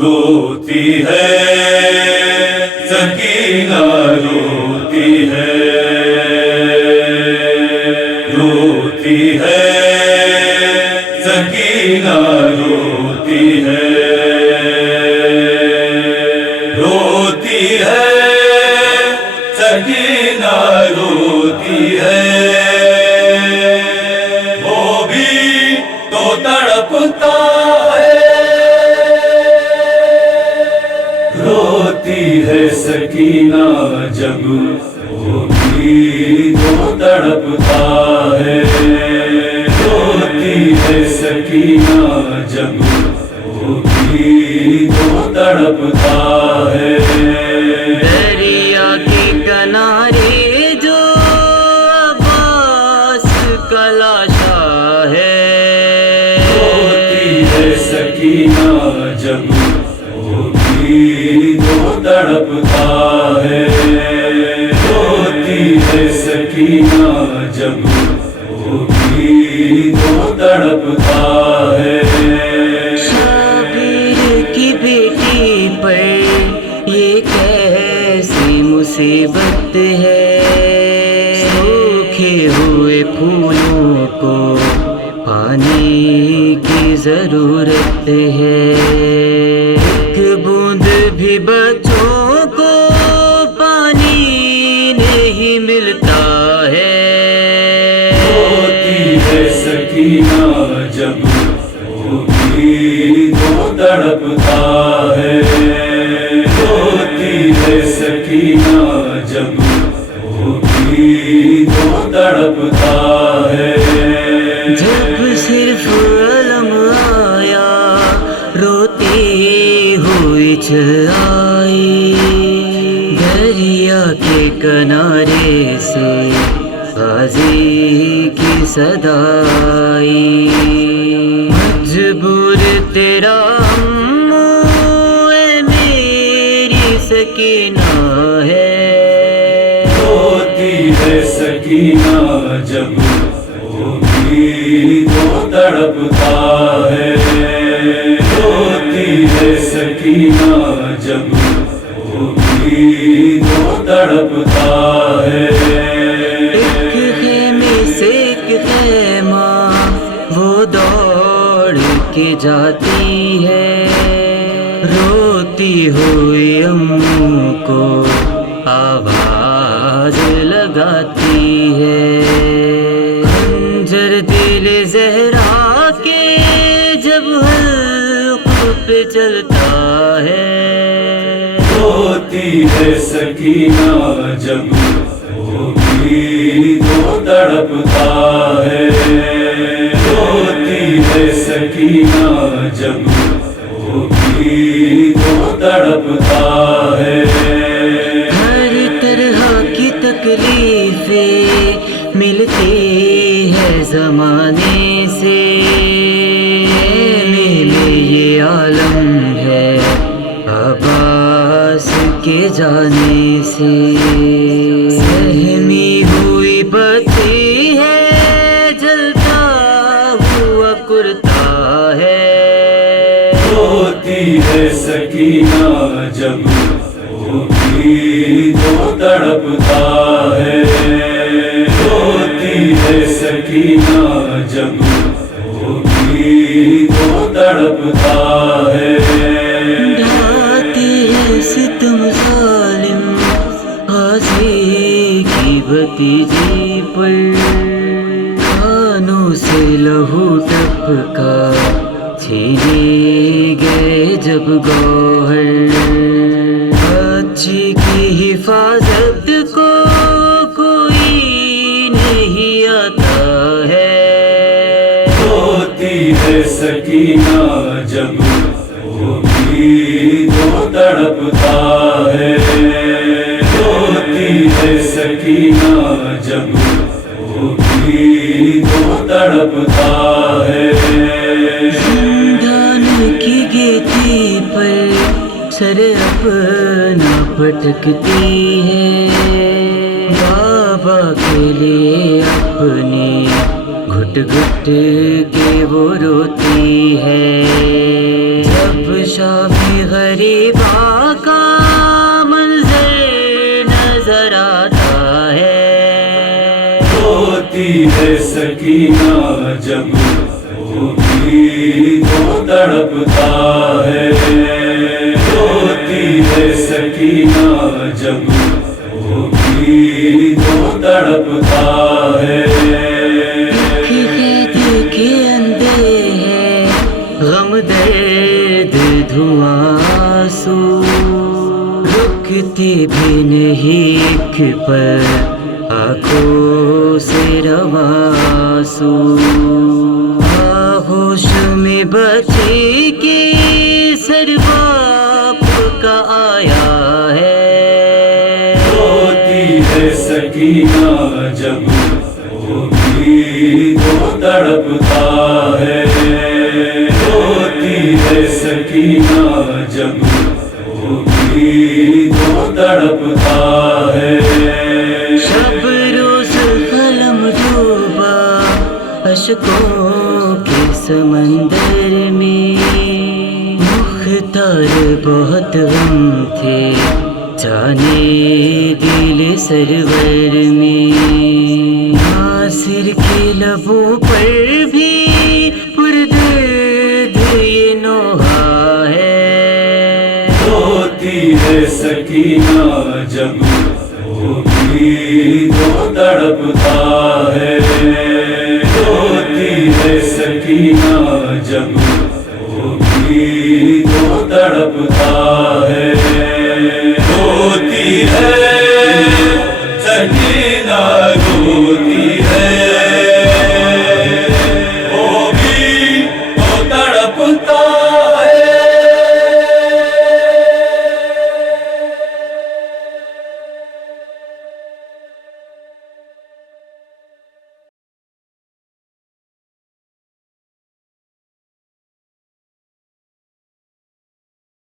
روتی ہے سکینہ روتی ہے، روتی ہے سکینہ روتی ہے، روتی ہے سکینہ روتی ہے، وہ بھی تو تڑپتا ہے، روتی ہے سکینہ جب وہ بھی تو تڑپتا ہے، روتی ہے سکینہ جب وہ بھی تو تڑپتا ہے، دریا کے کنارے جو عباس کا لاشا ہے، روتی ہے سکینہ جب وہ بھی تو تڑپتا ہے، روتی ہے سکینہ جب وہ بھی تو تڑپتا ہے، شابیر کی بیٹی پر یہ کیسی مصیبت ہے، سوکھے ہوئے پھولوں کو پانی کی ضرورت ہے، ایک بوند بھی بچوں کو پانی نہیں ملتا ہے، روتی ہے سکینہ جب وہ بھی تو تڑپتا ہے، روتی ہے سکینہ جب وہ بھی تو تڑپتا ہے، جب صرف علم آیا روتی ہوئی چل آئی، دریا کے کنارے سے غازی کی صدا آئی، مجبور تیرا اماں اے میری سکینہ ہے، روتی ہے سکینہ جب وہ بھی تو تڑپتا ہے، روتی ہے سکینہ جب وہ بھی تو تڑپتا ہے، ایک خیمے سے ایک خیمہ وہ دوڑ کے جاتی ہے، روتی ہوئی اموں کو آواز لگاتی ہے، خنجر دل زہرا کے جب حلق پہ چلتا ہے، روتی ہے سکینہ جب وہ بھی تو تڑپتا ہے، روتی ہے سکینہ جب وہ بھی تو تڑپتا ہے، ہر طرح کی تکلیفیں ملتی ہے زمانے سے، میلے یہ عالم ہے عباس کے جانے سے، سہمی ہوئی بتی ہے جلتا ہوا کرتا ہے، روتی ہے سکینہ جب وہ بھی تو تڑپتا ہے، روتی ہے سکینہ جب وہ بھی تو تڑپتا ہے، ڈھاتی ہے ستم ظالم غازی کی بھتیجی پر، کانوں سے لہو ٹپکا چھینے گئے جب گوہر، بچی کی حفاظت کو کوئی نہیں آتا ہے، روتی ہے سکینہ جب وہ بھی تو تڑپتا ہے، روتی ہے سکینہ جب وہ بھی تو تڑپتا ہے، زندان کی گیتی پر سر اپنا پٹکتی ہے، بابا کے لیے اپنی گھٹ گھٹ کے وہ روتی ہے، جب شام غریبا کا منظر نظر آتا ہے، روتی ہے سکینہ جب وہ بھی تو تڑپتا ہے، روتی ہے سکینہ جب وہ بھی تو تڑپتا ہے، قید کے اندر ہے غم درد دھواں آنسو، رکتے بھی نہیں ایک پل آنکھوں سے رواں آنسو، آغوش میں بچے کے سر باپ کا آیا ہے، روتی ہے سکینہ جب وہ بھی تو تڑپتا ہے، روتی ہے سکینہ جب وہ بھی تو تڑپتا ہے، شب روز قلم ڈوبا اشکوں کے سمندر میں، مختار بہت غم تھے جانے دل سرور میں، ناصر کے لبوں پر بھی پردرد یہ نوحہ ہے، روتی ہے سکینہ جب وہ بھی تو تڑپتا ہے، روتی ہے سکینہ جب وہ بھی تو تڑپتا ہے، روتی ہے